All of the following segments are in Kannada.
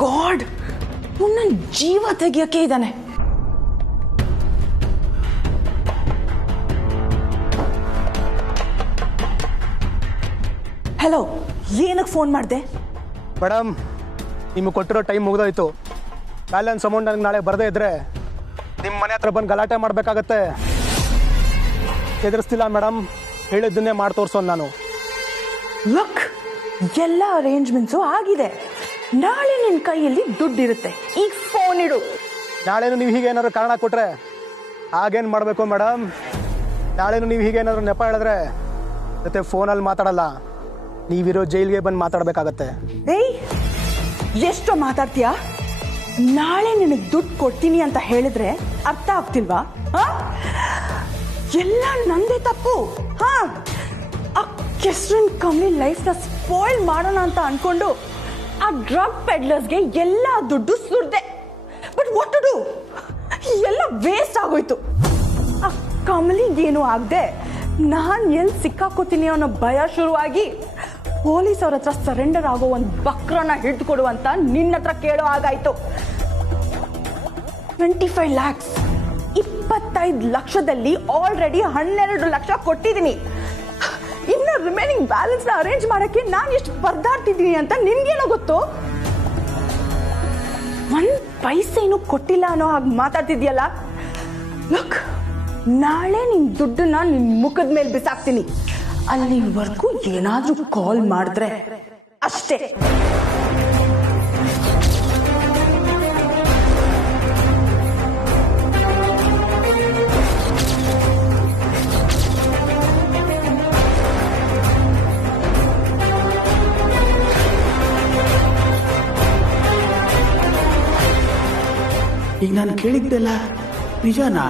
ಗಾಡ್, ನನ್ನ ಜೀವ ತೆಗಿಯಕ್ಕೆ ಇದ್ದಾನೆ. ಹಲೋ, ಏನಕ್ಕೆ ಫೋನ್ ಮಾಡಿದೆ? ಮೇಡಮ್, ನಿಮಗೆ ಕೊಟ್ಟಿರೋ ಟೈಮ್ ಮುಗಿದೋಯ್ತು. ಬ್ಯಾಲೆನ್ಸ್ ಅಮೌಂಟ್ ನನಗೆ ನಾಳೆ ಬರದೇ ಇದ್ರೆ ನಿಮ್ಮ ಮನೆ ಹತ್ರ ಬಂದು ಗಲಾಟೆ ಮಾಡಬೇಕಾಗತ್ತೆ. ಎದುರಿಸ್ತಿಲ್ಲ ಮೇಡಮ್, ಹೇಳಿದ್ದನ್ನೇ ಮಾಡಿ ತೋರಿಸೋನು ನಾನು. ಲಕ್, ಎಲ್ಲ ಅರೇಂಜ್ಮೆಂಟ್ಸು ಆಗಿದೆ. ನಾಳೆ ನಿನ್ನ ಕೈಯಲ್ಲಿ ದುಡ್ಡಿರುತ್ತೆ. ಈಗ ಫೋನ್ ಇಡು. ನಾಳೆನು ನೀವು ಹೀಗೆ ಏನಾದ್ರು ಕಾರಣ ಕೊಟ್ರೆ ಹಾಗೇನು ಮಾಡಬೇಕು ಮೇಡಮ್? ನಾಳೆನು ನೀವು ಹೀಗೆ ಏನಾದ್ರು ನೆಪ ಹೇಳಿದ್ರೆ ಜೊತೆ ಫೋನಲ್ಲಿ ಮಾತಾಡಲ್ಲ, ನೀವಿರೋ ಜೈಲಿಗೆ ಬಂದು ಮಾತಾಡಬೇಕಾಗತ್ತೆ. ಏಯ್, ಎಷ್ಟು ಮಾತಾಡ್ತೀಯಾ? ನಾಳೆ ನಿನಗೆ ದುಡ್ಡು ಕೊಡ್ತೀನಿ ಅಂತ ಹೇಳಿದ್ರೆ ಅರ್ಥ ಆಗ್ತಿಲ್ವಾ? ಎಲ್ಲ ನಂದೇ ತಪ್ಪು. ಆ ಕೆಸ್ರನ್ ಕಂಪ್ನಿ ಲೈಫ್ನ ಸ್ಪಾಯ್ಲ್ ಮಾಡೋಣ ಅಂತ ಅನ್ಕೊಂಡು ಆ ಡ್ರಗ್ ಪೆಡ್ಲರ್ಸ್ಗೆ ಎಲ್ಲ ದುಡ್ಡು ಸುರಿದೆ. But what to do? ಎಲ್ಲ ವೇಸ್ಟ್ ಆಗೋಯ್ತು. ಆ ಕಮಲಿಗೇನು ಆಗದೆ ನಾನು ಎಲ್ಲಿ ಸಿಕ್ಕಾಕೋತೀನಿ ಅನ್ನೋ ಭಯ ಶುರುವಾಗಿ ಪೊಲೀಸ್ ಅವ್ರ ಹತ್ರ ಸರೆಂಡರ್ ಆಗೋ ಒಂದು ಬಕ್ರನ ಹಿಡಿದು ಕೊಡುವಂತ ನಿನ್ನ ಹತ್ರ ಕೇಳೋ ಹಾಗಾಯ್ತು. 25 lakhs, 25 ಲಕ್ಷದಲ್ಲಿ ಆಲ್ರೆಡಿ 12 ಲಕ್ಷ ಕೊಟ್ಟಿದ್ದೀನಿ. ಇನ್ನು ರಿಮೈನಿಂಗ್ ಬ್ಯಾಲೆನ್ಸ್ ನ ಅರೇಂಜ್ ಮಾಡಕ್ಕೆ ನಾನು ಎಷ್ಟು ಪರದಾಡ್ತಿದ್ದೀನಿ ಅಂತ ನಿನ್ಗೇನೋ ಗೊತ್ತು? 1 ಪೈಸೆನೂ ಕೊಟ್ಟಿಲ್ಲ ಅನ್ನೋ ಹಾಗೆ ಮಾತಾಡ್ತಿದ್ಯಲ್ಲ. ಲುಕ್, ನಾಳೆ ನಿನ್ ದುಡ್ಡನ್ನ ನಿನ್ ಮುಖದ ಮೇಲೆ ಬಿಸಾಕ್ತೀನಿ. ಅಲ್ಲಿವರೆಗೂ ಏನಾದ್ರೂ ಕಾಲ್ ಮಾಡಿದ್ರೆ ಅಷ್ಟೇ. ಈಗ ನಾನು ಕೇಳಿದ್ದೆಲ್ಲ ನಿಜಾನಾ?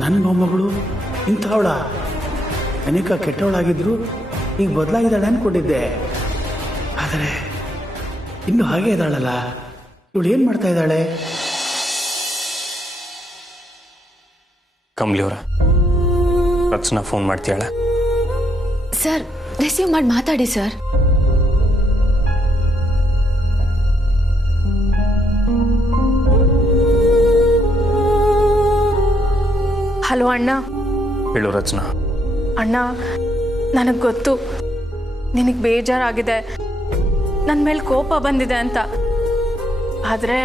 ನನ್ನ ಮೊಮ್ಮಗಳು ಇಂಥವಳ? ಅನೇಕ ಕೆಟ್ಟವಳಾಗಿದ್ರು ಈಗ ಬದಲಾಗಿದ್ದಾಳೆ ಅನ್ಕೊಂಡಿದ್ದೆ. ಆದರೆ ಇನ್ನು ಹಾಗೆ ಇದ್ದಾಳಲ್ಲ, ಇವಳು ಏನು ಮಾಡ್ತಾ ಇದ್ದಾಳೆ? ಕಮಲಿಯವರ, ರಚನಾ ಫೋನ್ ಮಾಡ್ತೀಯಾಳ? ಸರ್, ರಿಸೀವ್ ಮಾಡಿ ಮಾತಾಡಿ ಸರ್. ಹಲೋ ಅಣ್ಣ. ಹೇಳು ರಚನಾ. ಅಣ್ಣ, ನನಗೆ ಗೊತ್ತು ನಿನಗೆ ಬೇಜಾರಾಗಿದೆ, ನನ್ನ ಮೇಲೆ ಕೋಪ ಬಂದಿದೆ ಅಂತ. ಆದರೆ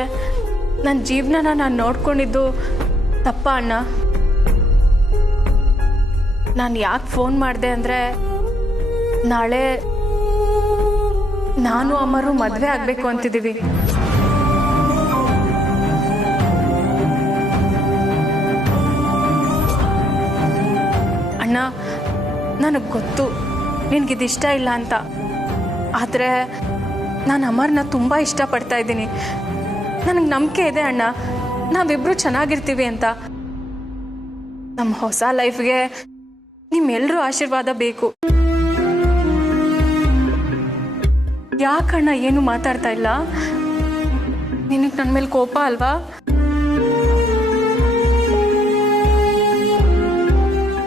ನನ್ನ ಜೀವನನ ನಾನು ನೋಡ್ಕೊಂಡಿದ್ದು ತಪ್ಪ ಅಣ್ಣ. ನಾನು ಯಾಕೆ ಫೋನ್ ಮಾಡಿದೆ ಅಂದರೆ, ನಾಳೆ ನಾನು ಅಮ್ಮರು ಮದುವೆ ಆಗಬೇಕು ಅಂತಿದ್ದೀವಿ. ಅಣ್ಣ, ನನಗೆ ಗೊತ್ತು ನಿನಗಿದಿಷ್ಟ ಇಲ್ಲ ಅಂತ. ಆದರೆ ನಾನು ಅಮರ್ನ ತುಂಬ ಇಷ್ಟಪಡ್ತಾ ಇದ್ದೀನಿ. ನನಗೆ ನಂಬಿಕೆ ಇದೆ ಅಣ್ಣ, ನಾವಿಬ್ಬರು ಚೆನ್ನಾಗಿರ್ತೀವಿ ಅಂತ. ನಮ್ಮ ಹೊಸ ಲೈಫ್ಗೆ ನಿಮ್ಮೆಲ್ಲರೂ ಆಶೀರ್ವಾದ ಬೇಕು. ಯಾಕಣ್ಣ ಏನು ಮಾತಾಡ್ತಾ ಇಲ್ಲ? ನಿನಗೆ ನನ್ನ ಮೇಲೆ ಕೋಪ ಅಲ್ವಾ?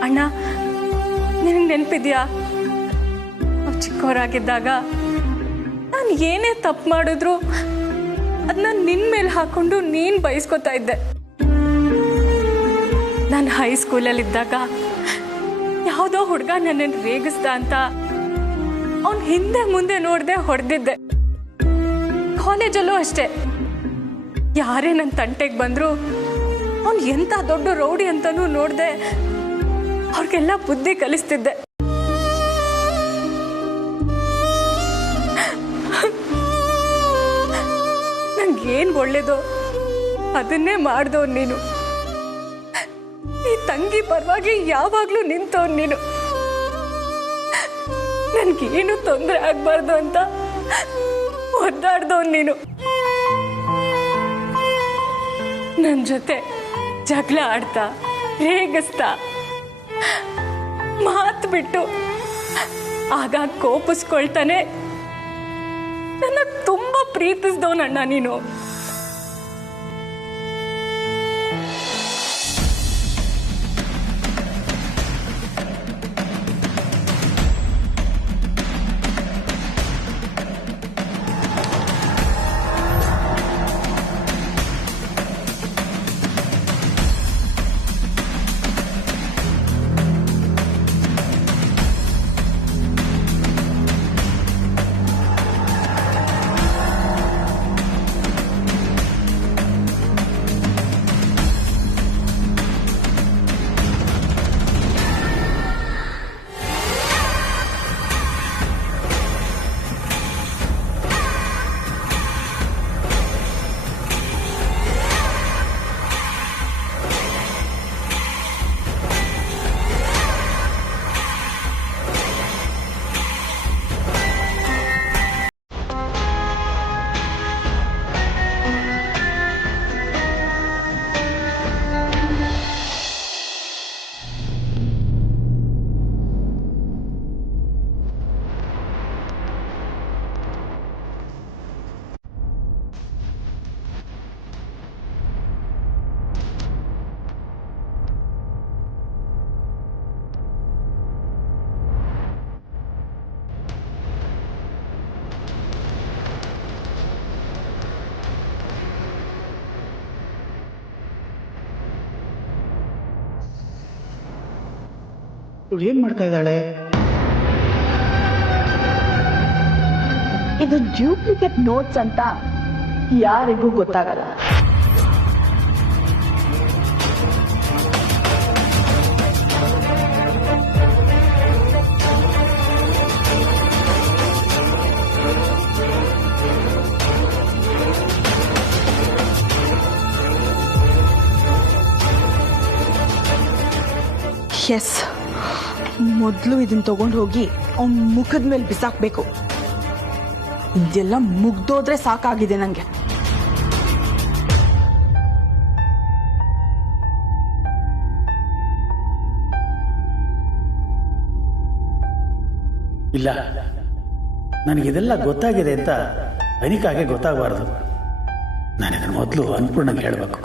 ಅಣ್ಣ, ನಿನಗೆ ನೆನಪಿದ್ಯಾ, ನಾವು ಚಿಕ್ಕವರಾಗಿದ್ದಾಗ ನಾನು ಏನೇ ತಪ್ಪು ಮಾಡಿದ್ರು ಅದನ್ನ ನಿನ್ನ ಮೇಲೆ ಹಾಕೊಂಡು ನೀನು ಬಯಸ್ಕೊತಾ ಇದ್ದೆ. ನಾನು ಹೈಸ್ಕೂಲಲ್ಲಿದ್ದಾಗ ಯಾವುದೋ ಹುಡುಗ ನನ್ನನ್ನು ರೇಗಿಸ್ದ ಅಂತ ಅವನು ಹಿಂದೆ ಮುಂದೆ ನೋಡದೆ ಹೊಡೆದಿದ್ದೆ. ಕಾಲೇಜಲ್ಲೂ ಅಷ್ಟೇ, ಯಾರೇ ನನ್ನ ತಂಟೆಗೆ ಬಂದ್ರು ಅವನು ಎಂಥ ದೊಡ್ಡ ರೌಡಿ ಅಂತನೂ ನೋಡದೆ ಅವ್ರಿಗೆಲ್ಲ ಬುದ್ಧಿ ಕಲಿಸ್ತಿದ್ದೆ. ನಂಗೇನು ಒಳ್ಳೇದೋ ಅದನ್ನೇ ಮಾಡ್ದವ್ ನೀನು. ಈ ತಂಗಿ ಪರವಾಗಿ ಯಾವಾಗ್ಲೂ ನಿಂತವ್ ನೀನು. ನನ್ಗೇನು ತೊಂದರೆ ಆಗ್ಬಾರ್ದು ಅಂತ ಒದ್ದಾಡ್ದವ್ ನೀನು. ನನ್ನ ಜೊತೆ ಜಗಳ ಆಡ್ತಾ ರೇಗಿಸ್ತಾ ಮಾತು ಬಿಟ್ಟು ಆಗ ಕೋಪಿಸ್ಕೊಳ್ತಾನೆ ನನ್ನ ತುಂಬಾ ಪ್ರೀತಿಸಿದವನಣ್ಣ ನೀನು. ಇವಳು ಏನು ಮಾಡ್ತಾ ಇದ್ದಾಳೆ? ಇದು ಡ್ಯೂಪ್ಲಿಕೇಟ್ ನೋಟ್ಸ್ ಅಂತ ಯಾರಿಗೂ ಗೊತ್ತಾಗಲ್ಲ. ಎಸ್, ಮೊದಲು ಇದನ್ನ ತಗೊಂಡು ಹೋಗಿ ಅವನ ಮುಖದ ಮೇಲೆ ಬಿಸಾಕ್ಬೇಕು. ಇದೆಲ್ಲ ಮುಗ್ದೋದ್ರೆ ಸಾಕಾಗಿದೆ ನಂಗೆ. ಇಲ್ಲ, ನನಗಿದೆಲ್ಲ ಗೊತ್ತಾಗಿದೆ ಅಂತ ಅನಿಕಾಗೆ ಗೊತ್ತಾಗಬಾರ್ದು. ನಾನು ಇದನ್ನು ಮೊದಲು ಅನ್ಪೂರ್ಣಗೆ ಹೇಳಬೇಕು.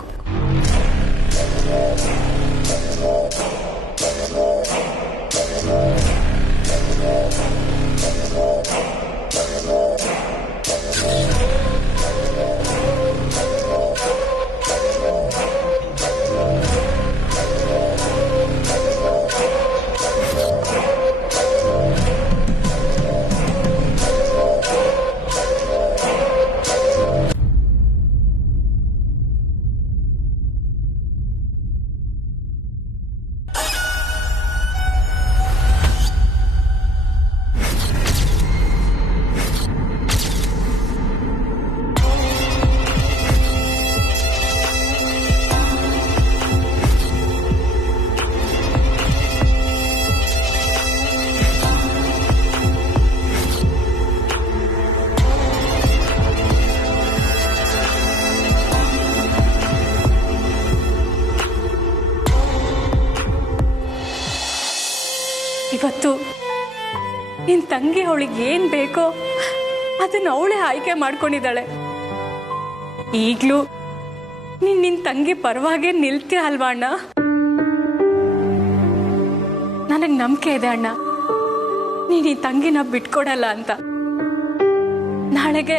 ಇವತ್ತು ನಿನ್ ತಂಗಿ ಅವಳಿಗೆ ಏನ್ ಬೇಕೋ ಅದನ್ನ ಅವಳೇ ಆಯ್ಕೆ ಮಾಡ್ಕೊಂಡಿದ್ದಾಳೆ. ಈಗ್ಲೂ ನಿನ್ ತಂಗಿ ಪರವಾಗೇ ನಿಲ್ತೀಯ ಅಲ್ವಾ ಅಣ್ಣ? ನನಗ್ ನಂಬಿಕೆ ಇದೆ ಅಣ್ಣ, ನೀನ್ ಈ ತಂಗಿನ ಬಿಟ್ಕೊಡಲ್ಲ ಅಂತ. ನಾಳೆಗೆ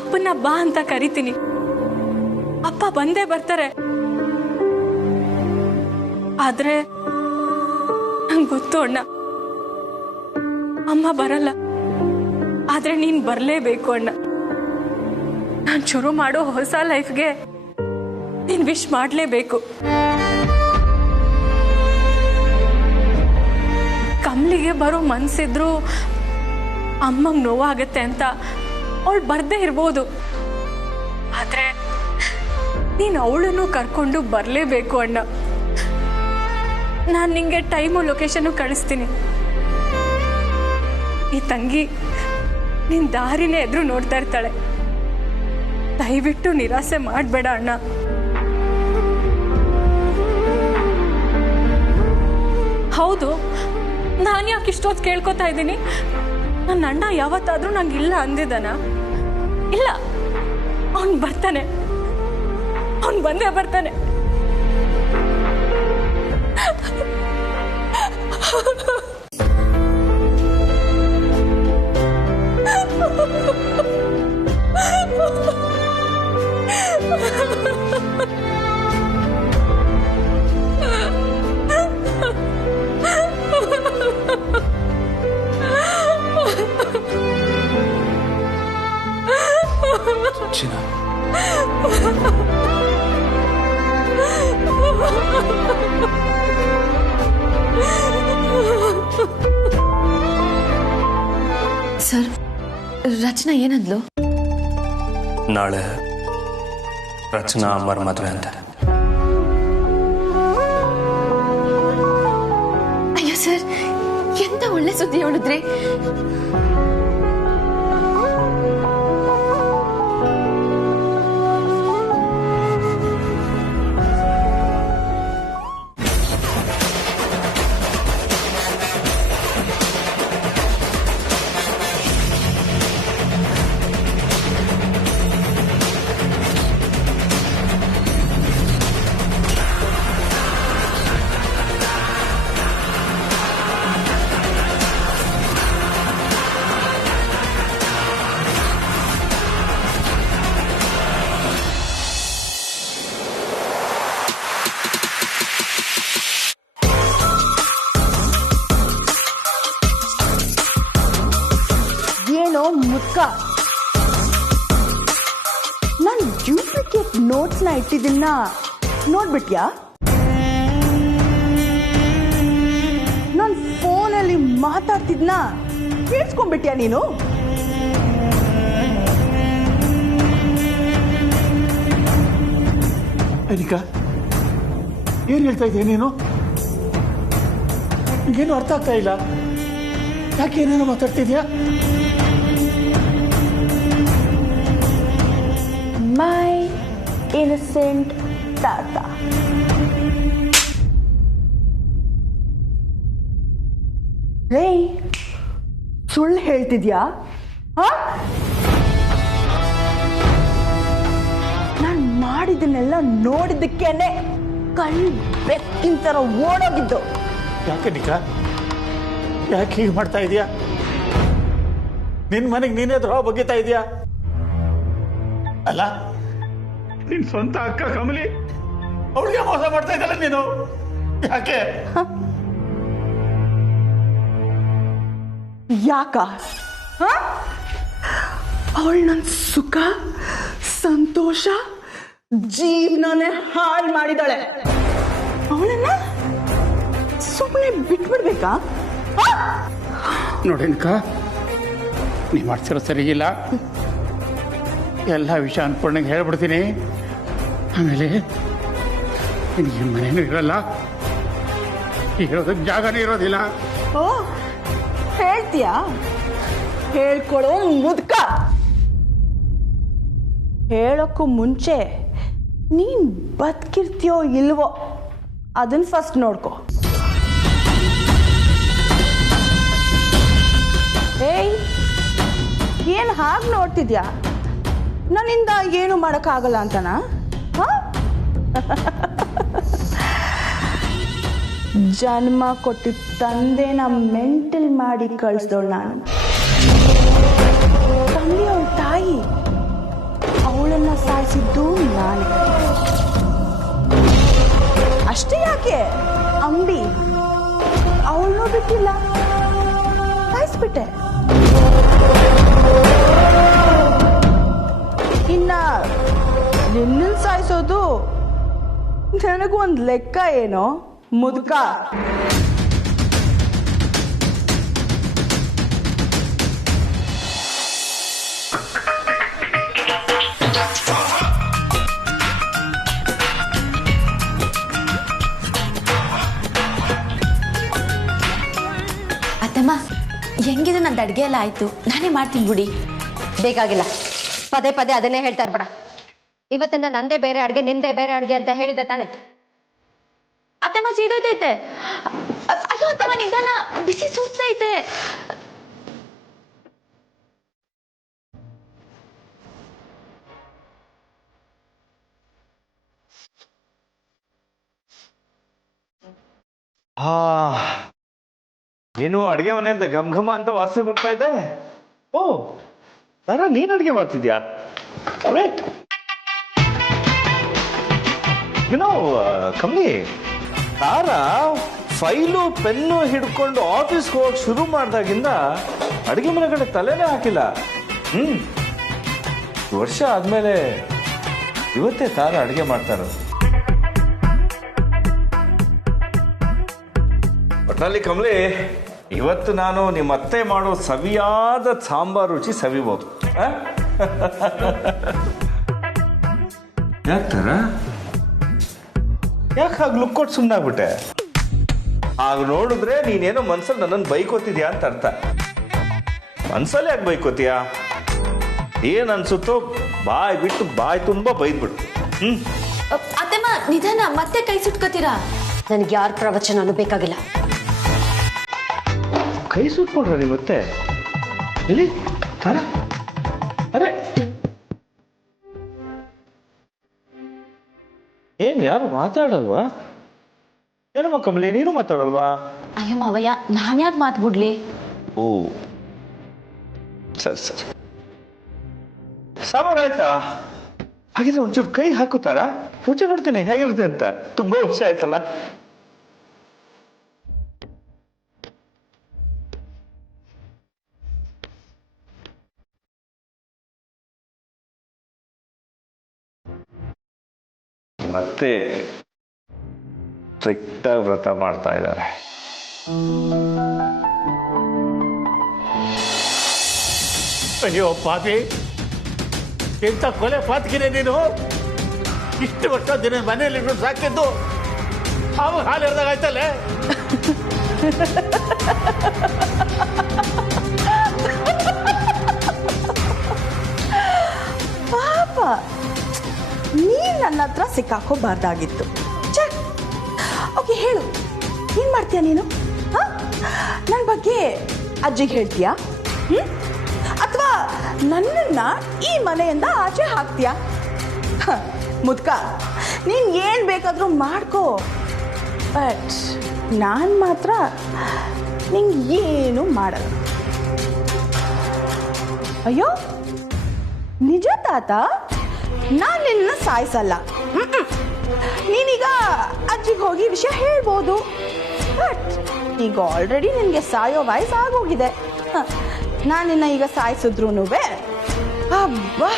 ಅಪ್ಪನ ಬಾ ಅಂತ ಕರಿತೀನಿ. ಅಪ್ಪ ಬಂದೇ ಬರ್ತಾರೆ. ಆದ್ರೆ ನಂಗೆ ಗೊತ್ತು ಅಣ್ಣ, ಅಮ್ಮ ಬರಲ್ಲ. ಆದ್ರೆ ನೀನ್ ಬರ್ಲೇಬೇಕು ಅಣ್ಣ. ನಾನ್ ಶುರು ಮಾಡೋ ಹೊಸ ಲೈಫ್ಗೆ ನೀನ್ ವಿಶ್ ಮಾಡ್ಲೇಬೇಕು. ಕಮ್ಲಿಗೆ ಬರೋ ಮನ್ಸಿದ್ರು ಅಮ್ಮಂಗ್ ನೋವಾಗತ್ತೆ ಅಂತ ಅವಳು ಬರ್ದೇ ಇರ್ಬೋದು. ಆದ್ರೆ ನೀನ್ ಅವಳನ್ನು ಕರ್ಕೊಂಡು ಬರ್ಲೇಬೇಕು ಅಣ್ಣ. ನಾನು ನಿಂಗೆ ಟೈಮು ಲೊಕೇಶನ್ ಕಳಿಸ್ತೀನಿ. ಈ ತಂಗಿ ನಿನ್ ದಾರಿನೇ ಎದುರು ನೋಡ್ತಾ ಇರ್ತಾಳೆ. ದಯವಿಟ್ಟು ನಿರಾಸೆ ಮಾಡಬೇಡ ಅಣ್ಣ. ಹೌದು, ನಾನು ಯಾಕೆ ಇಷ್ಟೊತ್ತು ಕೇಳ್ಕೊತಾ ಇದ್ದೀನಿ? ನನ್ನ ಅಣ್ಣ ಯಾವತ್ತಾದ್ರೂ ನಂಗಿಲ್ಲ ಅಂದಿದ್ದಾನ? ಇಲ್ಲ, ಅವನು ಬರ್ತಾನೆ. ಅವನು ಬಂದೇ ಬರ್ತಾನೆ. ಸರ್, ರಚನಾ ಏನಂದ್ಲು? ನಾಳೆ ರಚನಾ ಅಮ್ಮರ ಮದುವೆ ಅಂತ. ಅಯ್ಯೋ ಸರ್, ಎಂತ ಒಳ್ಳೆ ಸುದ್ದಿ ಹೇಳಿದ್ರಿ. ಡ್ಯೂಪ್ಲಿಕೇಟ್ ನೋಟ್ಸ್ನ ಇಟ್ಟಿದ್ದನ್ನ ನೋಡ್ಬಿಟ್ಯಾ? ನಾನು ಫೋನಲ್ಲಿ ಮಾತಾಡ್ತಿದ್ನ ಕೇಳಿಸ್ಕೊಂಡ್ಬಿಟ್ಯಾ ನೀನು? ಅನಿಕಾ, ಏನು ಹೇಳ್ತಾ ಇದೆಯಾ ನೀನು? ಈಗೇನು ಅರ್ಥ ಆಗ್ತಾ ಇಲ್ಲ. ಯಾಕೆ ಏನೇನೋ ಮಾತಾಡ್ತಿದ್ಯಾ? ಮೈ ಇನ್ನಸೆಂಟ್ ತಾತ. ಹೇ, ಸುಳ್ಳು ಹೇಳ್ತಿದ್ಯಾ? ನಾನು ಮಾಡಿದ್ದನ್ನೆಲ್ಲ ನೋಡಿದ್ದಕ್ಕೇನೆ ಕಣ್ಣು ಬೆಕ್ಕಿನ ಥರ ಓಡೋಗಿದ್ದು. ಯಾಕೆ ನಿಕಾ, ಯಾಕೆ ಹೀಗೆ ಮಾಡ್ತಾ ಇದೀಯಾ? ನಿನ್ ಮನೆಗೆ ನೀನೇ ದ್ರೋಹ ಬಗ್ಗಿತಾ ಇದೀಯಾ? ಅಲ್ಲ, ನಿನ್ ಸ್ವಂತ ಅಕ್ಕ ಕಮಲಿ ಅವಳಿಗೆ ಮೋಸ ಮಾಡ್ತಾ ಇದ್ದಲ್ಲ ನೀನು. ಯಾಕೆ? ಯಾಕ? ಅವಳು ನನ್ನ ಸುಖ ಸಂತೋಷ ಜೀವನನೇ ಹಾಳು ಮಾಡಿದಾಳೆ. ಅವಳನ್ನ ಸುಮ್ಮನೆ ಬಿಟ್ಬಿಡ್ಬೇಕಾ? ನೋಡಿನ್ಕ, ನೀ ಮಾಡ್ತಿರೋ ಸರಿಗಿಲ್ಲ. ಎಲ್ಲ ವಿಷಯ ಅನ್ಪೂರ್ಣಂಗೆ ಹೇಳ್ಬಿಡ್ತೀನಿ. ಆಮೇಲೆ ನಿನಗೆ ಮನೇನೂ ಇರಲ್ಲ, ಇರೋದಕ್ಕೆ ಜಾಗನೇ ಇರೋದಿಲ್ಲ. ಓ, ಹೇಳ್ತೀಯಾ? ಹೇಳ್ಕೊಳೋ ಮುದ್ಕ. ಹೇಳೋಕ್ಕೂ ಮುಂಚೆ ನೀನ್ ಬದುಕಿರ್ತೀಯೋ ಇಲ್ವೋ ಅದನ್ನ ಫಸ್ಟ್ ನೋಡ್ಕೊ. ಏಯ್, ಏನ್ ಹಾಗೆ ನೋಡ್ತಿದ್ಯಾ? ನನ್ನಿಂದ ಏನು ಮಾಡೋಕ್ಕಾಗಲ್ಲ ಅಂತನಾ? ಜನ್ಮ ಕೊಟ್ಟಿದ್ದ ತಂದೆನ ಮೆಂಟಲ್ ಮಾಡಿ ಕಳಿಸ್ದವಳು ನಾನು. ತಂದೆ ಅವಳ ತಾಯಿ, ಅವಳನ್ನ ಸಾಯಿಸಿದ್ದು ನಾನೇ. ಅಷ್ಟೇ ಯಾಕೆ, ಅಂಬಿ ಅವಳನ್ನೂ ಬಿಟ್ಟಿಲ್ಲ, ಸಾಯಿಸ್ಬಿಟ್ಟೆ. ಇನ್ನ ನಿನ್ನ ಸಾಯಿಸೋದು ನನಗೂ ಒಂದು ಲೆಕ್ಕ ಏನೋ ಮುದುಕ. ಅತ್ತಮ್ಮ, ಹೆಂಗಿದ್ರು ನಂದು ಅಡುಗೆ ಎಲ್ಲ ಆಯ್ತು, ನಾನೇ ಮಾಡ್ತೀನಿ ಬಿಡಿ. ಬೇಕಾಗಿಲ್ಲ, ಪದೇ ಪದೇ ಅದನ್ನೇ ಹೇಳ್ತಾ ಇರ್ಬೇಡ. ಇವತ್ತಿಂದ ನಂದೇ ಬೇರೆ ಅಡ್ಗೆ ನಿಂದೇ ಬೇರೆ ಅಡ್ಗೆ ಅಂತ ಹೇಳಿದೆ ತಾನೆ. ಅತ್ತಮ್ಮ ಸೀದೋಯ್ತೈತೆ. ಅಯ್ಯೋ ಅತ್ತಮ್ಮ, ನಿಧಾನ, ಬಿಸಿ ಸುಡ್ತೈತೆ. ಏನು ಅಡಿಗೆ ಮನೆಯಿಂದ ಘಮ್ ಘಮ ಅಂತ ವಾಸನೆ ಬರ್ತಾ ಇದೆ. ಓ ತಾರಾ, ನೀನ್ ಅಡಿಗೆ ಮಾಡ್ತಿದ್ಯಾ? ಏನೋ ಕಮ್ಮಿ, ತಾರಾ ಫೈಲು ಪೆನ್ನು ಹಿಡ್ಕೊಂಡು ಆಫೀಸ್ಗೆ ಹೋಗಿ ಶುರು ಮಾಡ್ದಾಗಿಂದ ಅಡಿಗೆ ಮನೆ ಕಡೆ ತಲೆನೇ ಹಾಕಿಲ್ಲ. ವರ್ಷ ಆದ್ಮೇಲೆ ಇವತ್ತೇ ತಾರಾ ಅಡಿಗೆ ಮಾಡ್ತಾರ. ಒಟ್ನಲ್ಲಿ ಕಮಲಿ, ಇವತ್ತು ನಾನು ನಿಮ್ಮ ಅತ್ತೆ ಮಾಡೋ ಸವಿಯಾದ ಸಾಂಬಾರ್ ರುಚಿ ಸವಿಬಹುದು. ಯಾಕ್ತಾರ, ಯಾಕೆ ಹಾಗೆ ಲುಕ್ ಕೊಟ್ಟು ಸುಮ್ಮನಾಗ್ಬಿಟ್ಟೆ? ಆಗ ನೋಡಿದ್ರೆ ನೀನೇನೋ ಮನ್ಸಲ್ಲಿ ನನ್ನನ್ನು ಬೈಕೋತಿದ್ಯಾ ಅಂತ ಅರ್ಥ. ಮನ್ಸಲ್ಲಿ ಯಾಕೆ ಬೈಕೋತೀಯಾ? ಏನ್ ಅನ್ಸುತ್ತೋ ಬಾಯ್ ಬಿಟ್ಟು ಬಾಯ್ ತುಂಬಾ ಬೈದ್ಬಿಡು. ಅತ್ತಮ್ಮ ನಿಧಾನ, ಮತ್ತೆ ಕೈ ಸುಟ್ಕೋತೀರಾ? ನನಗೆ ಯಾರ ಪ್ರವಚನನೂ ಬೇಕಾಗಿಲ್ಲ. ಕೈ ಸುಟ್ಕೊಂಡ್ರ ನೀವು ಮತ್ತೆ? ಇಲ್ಲಿ ತಾರಾ, ಅರೆ ಏನ್ ಯಾರು ಮಾತಾಡಲ್ವಾ? ಏನಮ್ಮ ಕಮಲಿ, ನೀನು ಮಾತಾಡಲ್ವಾ? ಅಯ್ಯೋ ಮಾವಯ್ಯ, ನಾನ್ ಯಾಕೆ ಮಾತು ಬಿಡ್ಲಿ? ಓ ಸರಿ ಸರಿ, ಸಾಂಬಾರ್ ಆಯ್ತಾ? ಹಾಗಿದ್ರೆ ಒಂಚೂರು ಕೈ ಹಾಕುತ್ತಾರಾ? ರುಚಿ ನೋಡ್ತೀನಿ ಹೇಗಿರುತ್ತೆ ಅಂತ. ತುಂಬಾ ವರ್ಷ ಆಯ್ತಲ್ಲ. ಮತ್ತೆ ಸ್ಟ್ರಿಕ್ಟಾಗಿ ವ್ರತ ಮಾಡ್ತಾ ಇದ್ದಾರೆ. ಅಯ್ಯೋ ಪಾಪಿ, ಎಂತ ಕೊಲೆ ಪಾತ್ಕಿನೇ ನೀನು. ಇಷ್ಟು ವರ್ಷ ದಿನ ಮನೆಯಲ್ಲಿ ಇಟ್ಟು ಸಾಕಿದ್ದು ಅವಾಗ ಹಾಲು ಎರ್ದಾಗ ಆಯ್ತಲ್ಲೇ. ಪಾಪ, ನೀನ್ ನನ್ನ ಹತ್ರ ಸಿಕ್ಕಾಕೋಬಾರ್ದಾಗಿತ್ತು. ಓಕೆ, ಹೇಳು, ಏನ್ ಮಾಡ್ತೀಯ ನೀನು? ನನ್ನ ಬಗ್ಗೆ ಅಜ್ಜಿಗೆ ಹೇಳ್ತೀಯಾ? ಅಥವಾ ನನ್ನನ್ನ ಈ ಮನೆಯಿಂದ ಆಚೆ ಹಾಕ್ತೀಯಾ? ಮುದ್ಕ, ನೀನ್ ಏನ್ ಬೇಕಾದ್ರೂ ಮಾಡ್ಕೋ, ಬಟ್ ನಾನ್ ಮಾತ್ರ ನಿಂಗೆ ಏನು ಮಾಡಲ್ಲ. ಅಯ್ಯೋ ನಿಜ ತಾತ, ನಾನು ನಿನ್ನ ಸಾಯಿಸಲ್ಲ. ನೀನೀಗ ಅಜ್ಜಿಗೆ ಹೋಗಿ ವಿಷಯ ಹೇಳ್ಬೋದು, ಬಟ್ ಈಗ ಆಲ್ರೆಡಿ ನಿನಗೆ ಸಾಯೋ ವಯಸ್ಸು ಆಗೋಗಿದೆ. ನಾನು ನಿನ್ನ ಈಗ ಸಾಯಿಸಿದ್ರು ಅಬ್ಬಾ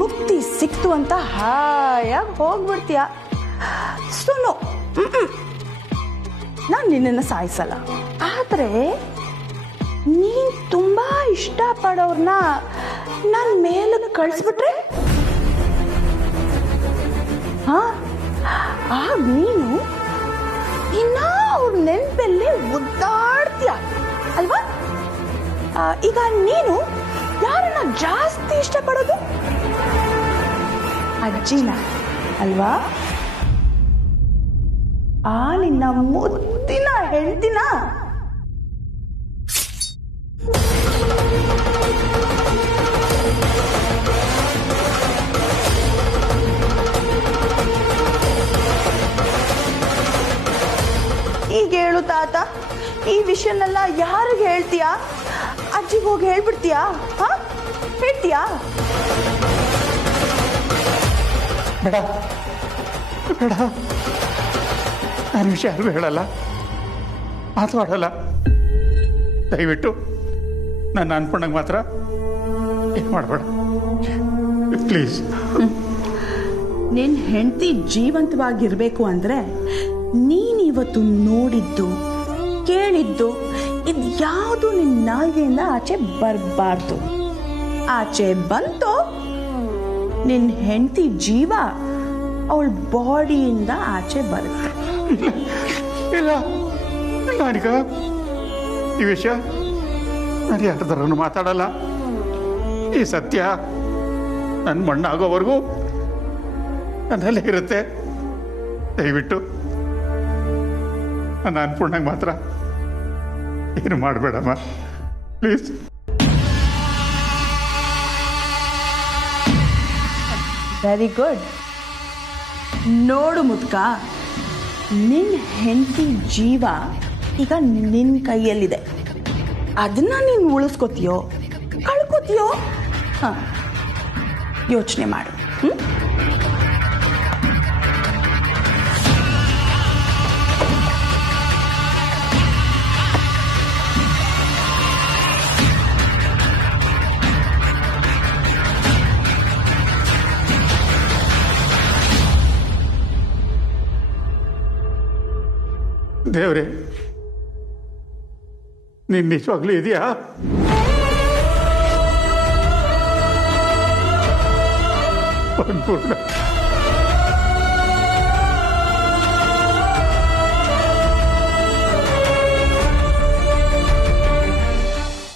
ಮುಕ್ತಿ ಸಿಕ್ತು ಅಂತ ಹಾಯಾಗಿ ಹೋಗ್ಬಿಡ್ತೀಯ. ಸುನು, ನಾನು ನಿನ್ನನ್ನು ಸಾಯಿಸಲ್ಲ. ಆದರೆ ನೀನ್ ತುಂಬಾ ಇಷ್ಟಪಡೋರ್ನ ನನ್ನ ಮೇಲೆ ಕಳಿಸ್ಬಿಟ್ರೆ ಆಗ ನೀನು ಇನ್ನ ಅವ್ರ ನೆನಪಲ್ಲಿ ಒದ್ದಾಡ್ತೀಯ ಅಲ್ವಾ? ಈಗ ನೀನು ಯಾರನ್ನ ಜಾಸ್ತಿ ಇಷ್ಟಪಡೋದು? ಅಜ್ಜಿನ ಅಲ್ವಾ? ನಿನ್ನ ಮುದ್ದಿನ ಹೆಂಡತಿನ. ಈಗ ಹೇಳು ತಾತ, ಈ ವಿಷಯನೆಲ್ಲ ಯಾರಿಗೆ ಹೇಳ್ತೀಯಾ? ಅಜ್ಜಿಗೆ ಹೋಗಿ ಹೇಳ್ಬಿಡ್ತೀಯಾ? ಹೇಳ್ತೀಯಾ? ಬೇಡ ಬೇಡ, ನಾನು ವಿಷಯ ಯಾರಿಗೂ ಹೇಳಲ್ಲ, ಮಾತಾಡಲ್ಲ. ದಯವಿಟ್ಟು ನನ್ನ ಅನ್ಕೊಂಡಂಗೆ ಮಾತ್ರ ಏನು ಮಾಡಬೇಡ ಪ್ಲೀಸ್. ನಿನ್ನ ಹೆಂಡತಿ ಜೀವಂತವಾಗಿರ್ಬೇಕು ಅಂದ್ರೆ ನೀನಿವತ್ತು ನೋಡಿದ್ದು ಕೇಳಿದ್ದು ಇದು ಯಾವುದು ನಿನ್ನ ನಾಲ್ಗೆಯಿಂದ ಆಚೆ ಬರಬಾರ್ದು. ಆಚೆ ಬಂತು ನಿನ್ನ ಹೆಂಡತಿ ಜೀವ ಅವಳ ಬಾಡಿಯಿಂದ ಆಚೆ ಬರುತ್ತೆ. ಇಲ್ಲ, ನಾನೀಗ ಈ ವಿಷಯ ನಾನು ಯಾರ್ದಾರನ್ನು ಮಾತಾಡಲ್ಲ. ಈ ಸತ್ಯ ನನ್ನ ಮಣ್ಣಾಗೋವರೆಗೂ ನನ್ನಲ್ಲೇ ಇರುತ್ತೆ. ದಯವಿಟ್ಟು ನನ್ನ ಅನ್ಪೂರ್ಣಂಗೆ ಮಾತ್ರ ಏನು ಮಾಡಬೇಡಮ್ಮ ಪ್ಲೀಸ್. Very good. ನೋಡು ಮುದ್ಕ, ನಿನ್ನ ಹೆಂಡತಿ ಜೀವ ಈಗ ನಿನ್ನ ಕೈಯಲ್ಲಿದೆ. ಅದನ್ನ ನೀನು ಉಳಿಸ್ಕೋತೀಯೋ ಕಳ್ಕೋತೀಯೋ ಯೋಚನೆ ಮಾಡು. ದೇವ್ರೆ, ನೀನು ನಿಜವಾಗ್ಲೂ ಇದೆಯಾ? ಅನ್ಪೂರ್ಣ